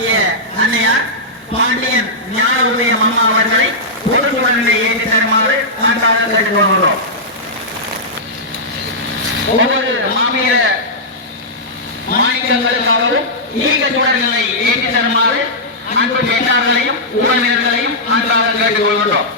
மூத்தாகிய அன்னையார் பாண்டியன் ஞான உதயம் அம்மா அவர்களை பொதுக்குழலிலே ஏற்றி தருமாறு அன்றாக கேட்டுக் கொள்கிறோம் ஒவ்வொரு மாவீர மாணிக்கங்களுக்காகவும் ஈக சுடர்களை ஏற்றி தருமாறு அன்பு பெற்றார்களையும் உறவினர்களையும் அன்றாக கேட்டுக் கொள்கிறோம்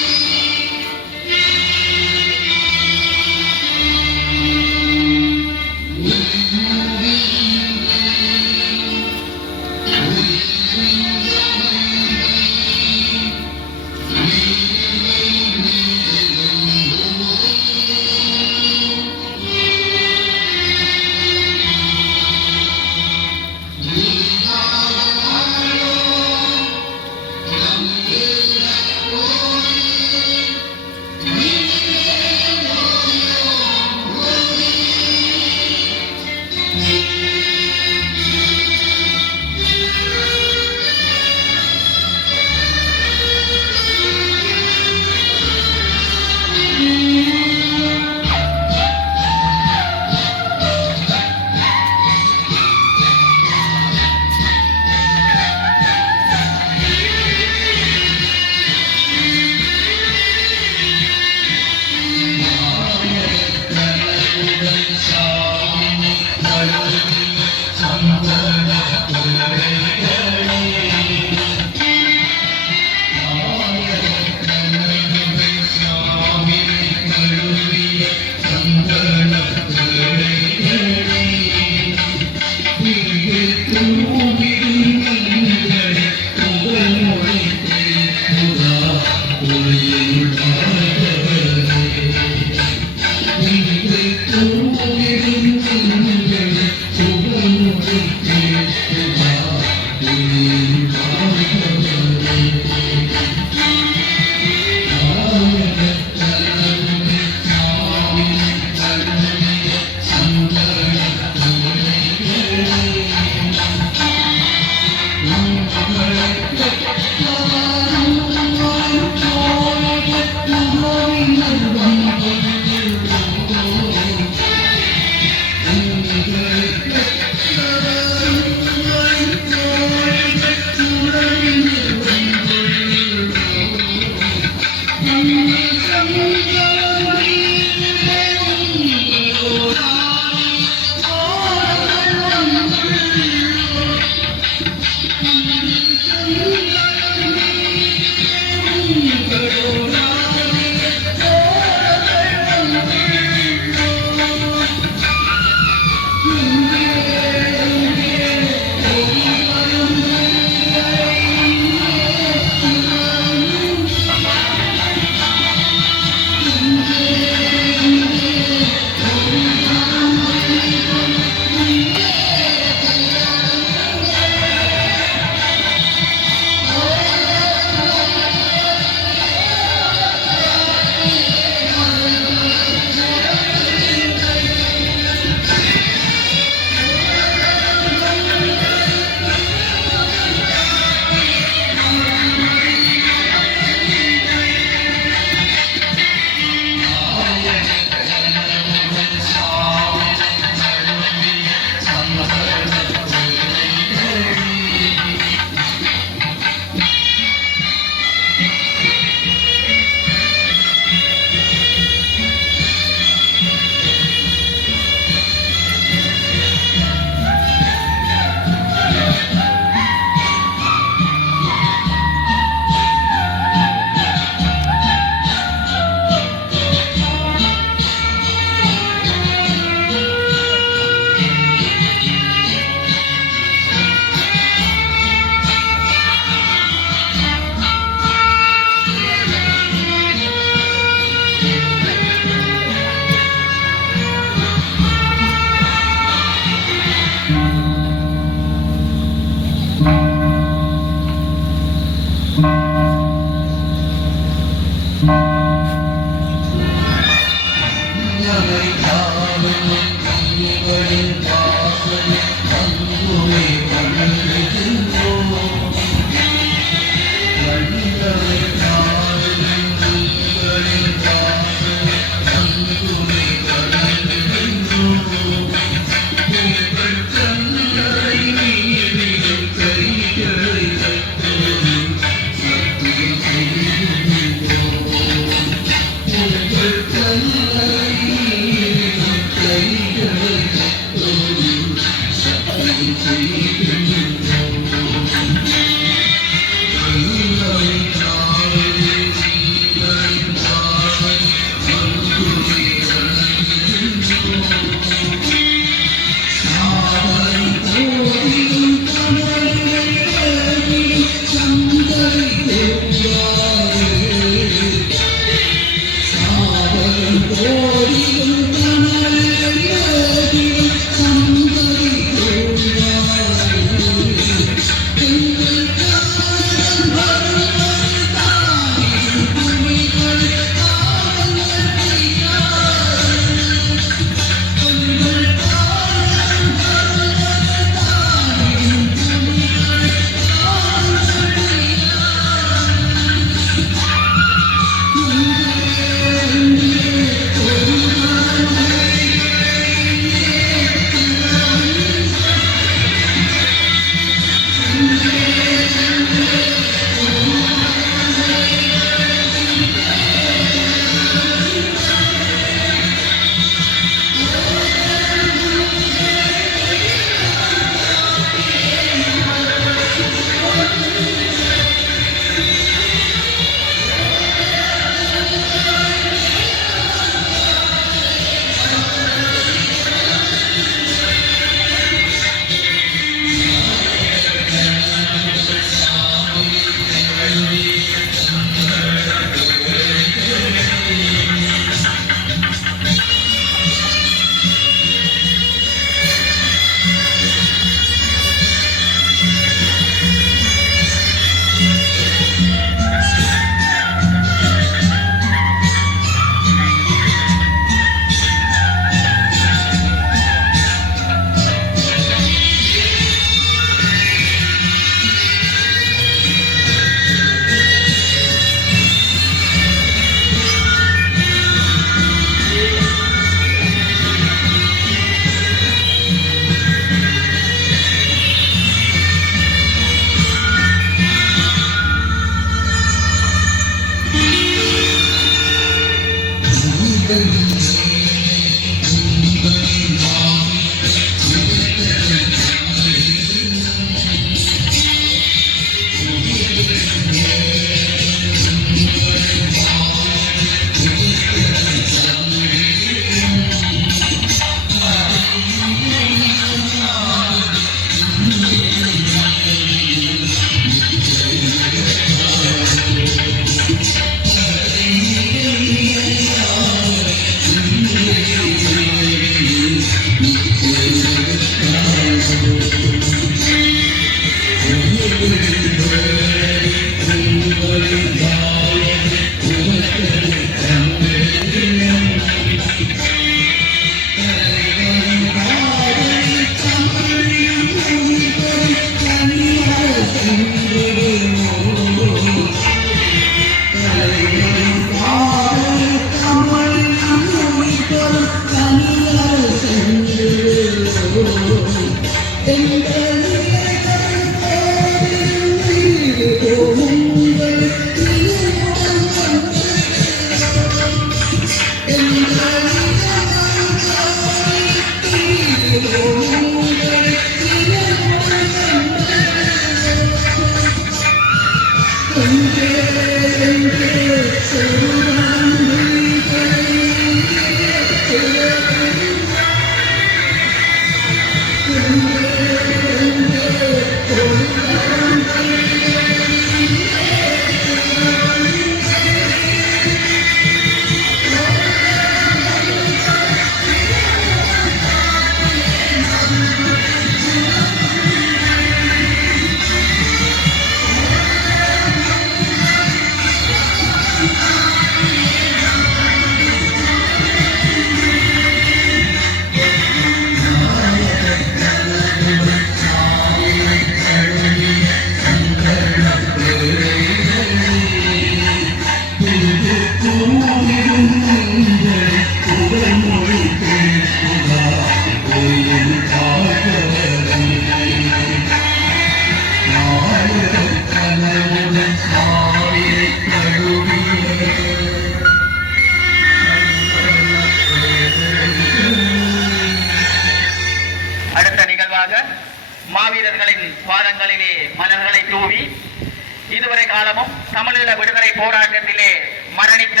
காலமும் தமிழீழ விடுதலை போராட்டத்திலே மரணித்த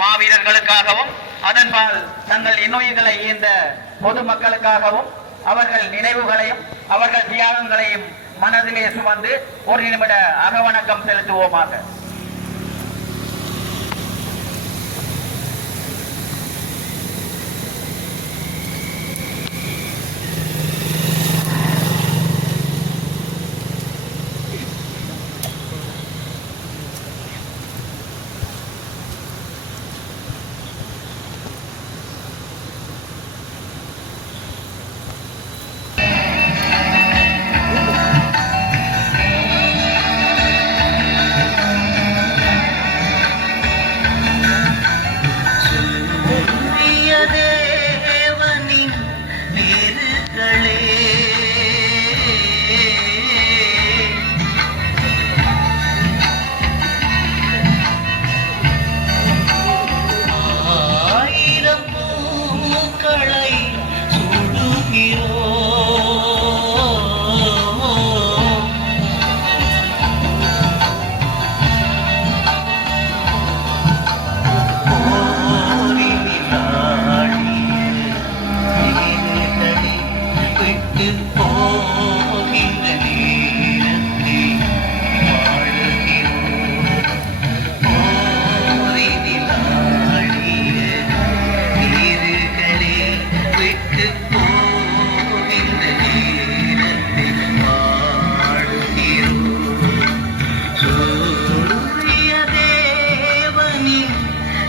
மாவீரர்களுக்காகவும் அதன்பால் தங்கள் இன்னுயிர்களை ஈந்த பொதுமக்களுக்காகவும் அவர்கள் நினைவுகளையும் அவர்கள் தியாகங்களையும் மனதிலே சுமந்து ஒரு நிமிட அகவணக்கம் செலுத்துவோமாக.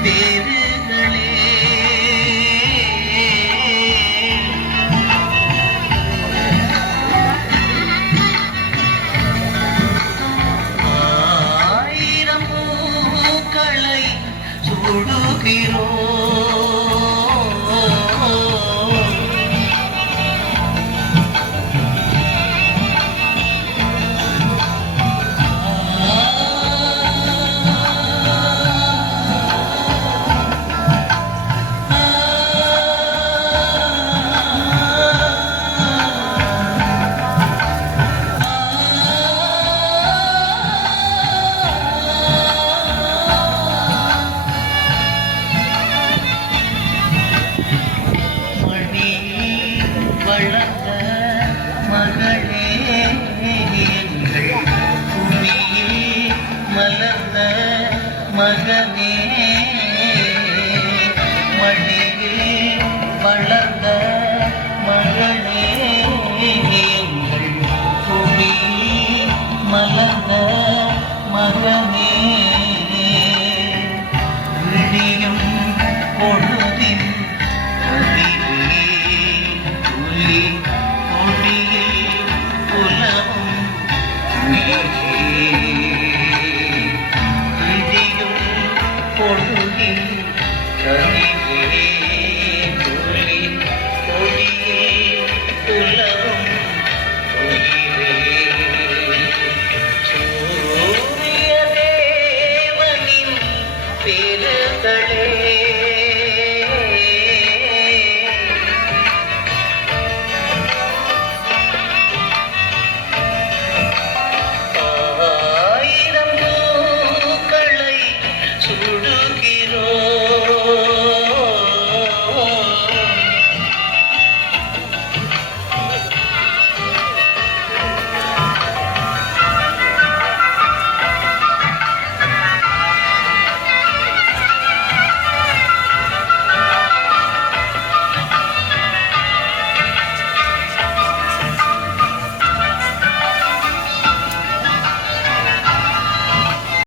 viver. மகனே விடியும் பொழுதின் கதிரே